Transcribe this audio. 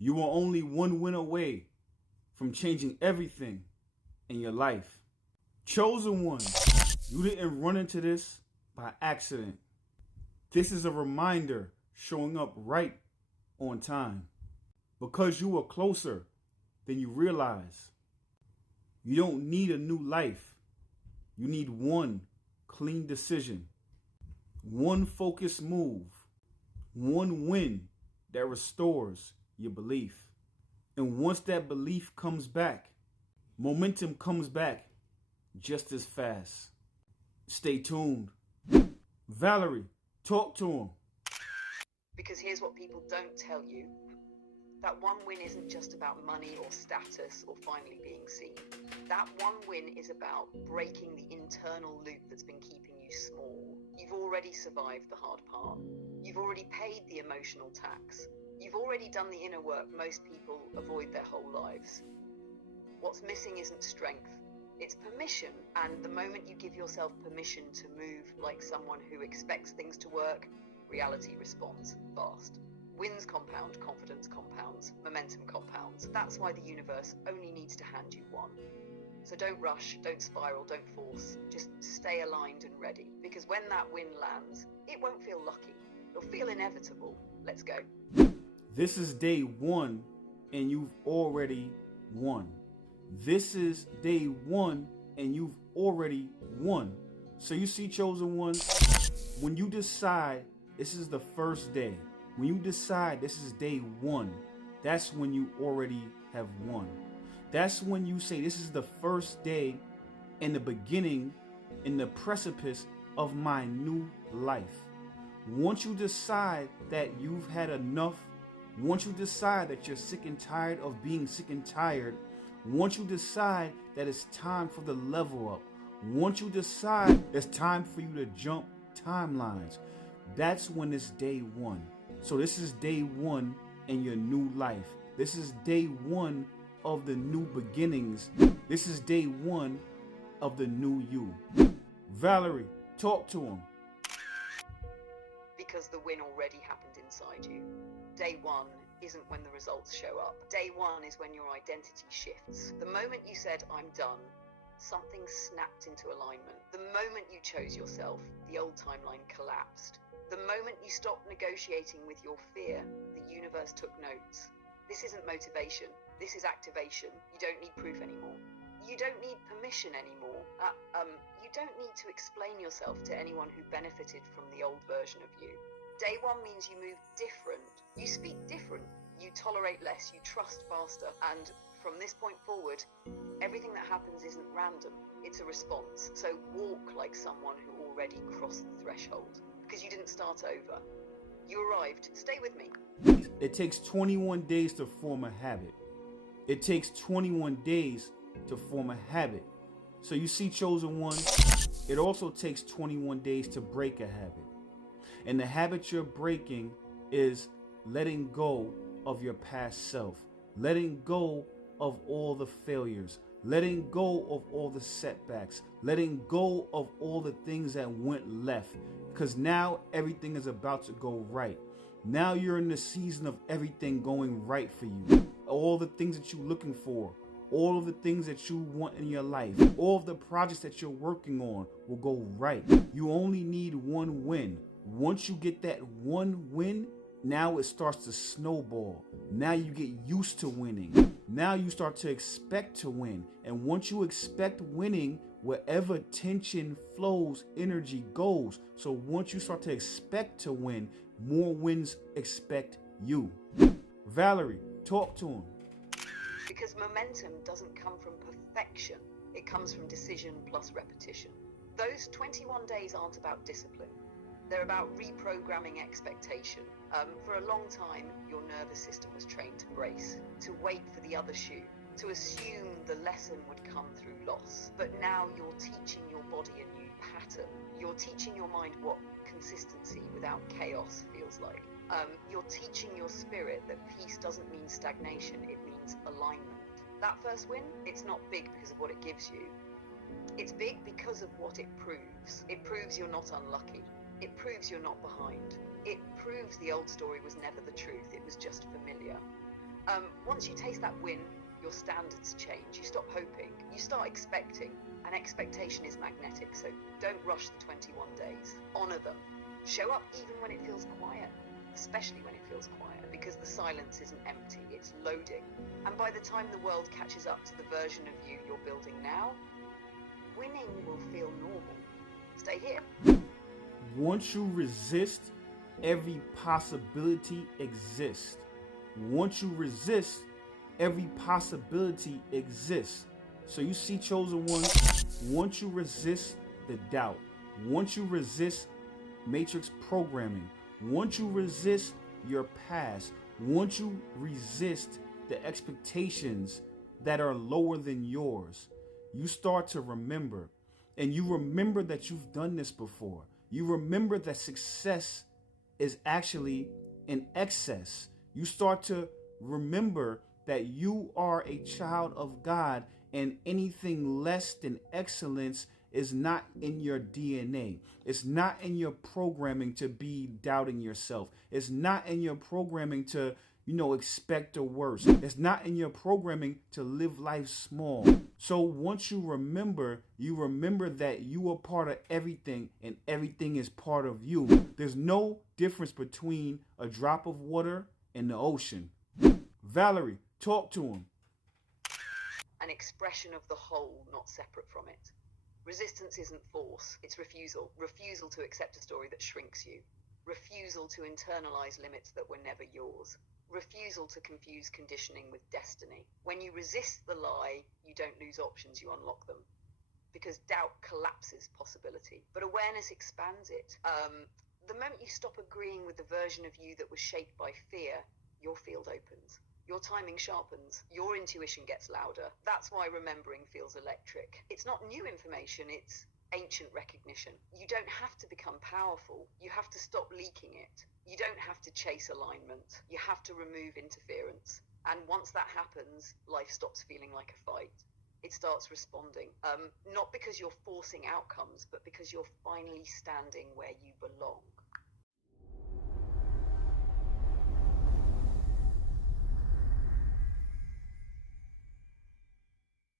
You are only one win away from changing everything in your life. Chosen one, you didn't run into this by accident. This is a reminder showing up right on time because you are closer than you realize. You don't need a new life. You need one clean decision, one focused move, one win that restores your belief. And once that belief comes back, momentum comes back just as fast. Stay tuned. Valerie, talk to him. Because here's what people don't tell you. That one win isn't just about money or status or finally being seen. That one win is about breaking the internal loop that's been keeping you small. You've already survived the hard part. You've already paid the emotional tax. You've already done the inner work most people avoid their whole lives. What's missing isn't strength. It's permission, and the moment you give yourself permission to move like someone who expects things to work, reality responds fast. Wins compound, confidence compounds, momentum compounds. That's why the universe only needs to hand you one. So don't rush, don't spiral, don't force. Just stay aligned and ready. Because when that win lands, it won't feel lucky. It'll feel inevitable. Let's go. This is day one, and you've already won. This is day one, and you've already won. So you see, chosen one, when you decide this is the first day, when you decide this is day one, that's when you already have won. That's when you say this is the first day in the beginning, in the precipice of my new life. Once you decide that you've had enough, once you decide that you're sick and tired of being sick and tired, once you decide that it's time for the level up, once you decide it's time for you to jump timelines, that's when it's day one. So this is day one in your new life. This is day one of the new beginnings. This is day one of the new you. Valerie, talk to him. Because the win already happened inside you. Day one isn't when the results show up. Day one is when your identity shifts. The moment you said, I'm done, something snapped into alignment. The moment you chose yourself, the old timeline collapsed. The moment you stopped negotiating with your fear, the universe took notes. This isn't motivation. This is activation. You don't need proof anymore. You don't need permission anymore. You don't need to explain yourself to anyone who benefited from the old version of you. Day one means you move different. You speak different. You tolerate less. You trust faster. And from this point forward, everything that happens isn't random. It's a response. So walk like someone who already crossed the threshold. Because you didn't start over. You arrived. Stay with me. It takes 21 days to form a habit. It takes 21 days to form a habit. So you see, chosen one, it also takes 21 days to break a habit. And the habit you're breaking is letting go of your past self, letting go of all the failures, letting go of all the setbacks, letting go of all the things that went left. Because now everything is about to go right. Now you're in the season of everything going right for you. All the things that you're looking for, all of the things that you want in your life, all of the projects that you're working on will go right. You only need one win. Once you get that one win, now it starts to snowball. Now you get used to winning. Now you start to expect to win. And once you expect winning, wherever tension flows, energy goes. So once you start to expect to win, more wins expect you. Valerie, talk to him. Because momentum doesn't come from perfection. It comes from decision plus repetition. Those 21 days aren't about discipline. They're about reprogramming expectation. For a long time, your nervous system was trained to brace, to wait for the other shoe, to assume the lesson would come through loss. But now you're teaching your body a new pattern. You're teaching your mind what consistency without chaos feels like. You're teaching your spirit that peace doesn't mean stagnation, it means alignment. That first win, it's not big because of what it gives you. It's big because of what it proves. It proves you're not unlucky. It proves you're not behind. It proves the old story was never the truth, it was just familiar. Once you taste that win, your standards change. You stop hoping, you start expecting. And expectation is magnetic, so don't rush the 21 days. Honor them. Show up even when it feels quiet, especially when it feels quiet, because the silence isn't empty, it's loading. And by the time the world catches up to the version of you you're building now, winning will feel normal. Stay here. Once you resist, every possibility exists. Once you resist, every possibility exists. So you see, chosen one, once you resist the doubt, once you resist matrix programming, once you resist your past, once you resist the expectations that are lower than yours, you start to remember. And you remember that you've done this before. You remember that success is actually in excess. You start to remember that you are a child of God, and anything less than excellence is not in your DNA. It's not in your programming to be doubting yourself. It's not in your programming to, expect the worst. It's not in your programming to live life small. So once you remember that you are part of everything and everything is part of you. There's no difference between a drop of water and the ocean. Valerie, talk to him. An expression of the whole, not separate from it. Resistance isn't force, it's refusal. Refusal to accept a story that shrinks you. Refusal to internalize limits that were never yours. Refusal to confuse conditioning with destiny. When you resist the lie, you don't lose options, you unlock them. Because doubt collapses possibility, but awareness expands it. The moment you stop agreeing with the version of you that was shaped by fear, your field opens. Your timing sharpens, your intuition gets louder. That's why remembering feels electric. It's not new information, it's ancient recognition. You don't have to become powerful, you have to stop leaking it. You don't have to chase alignment, you have to remove interference. And once that happens, life stops feeling like a fight. It starts responding, not because you're forcing outcomes, but because you're finally standing where you belong.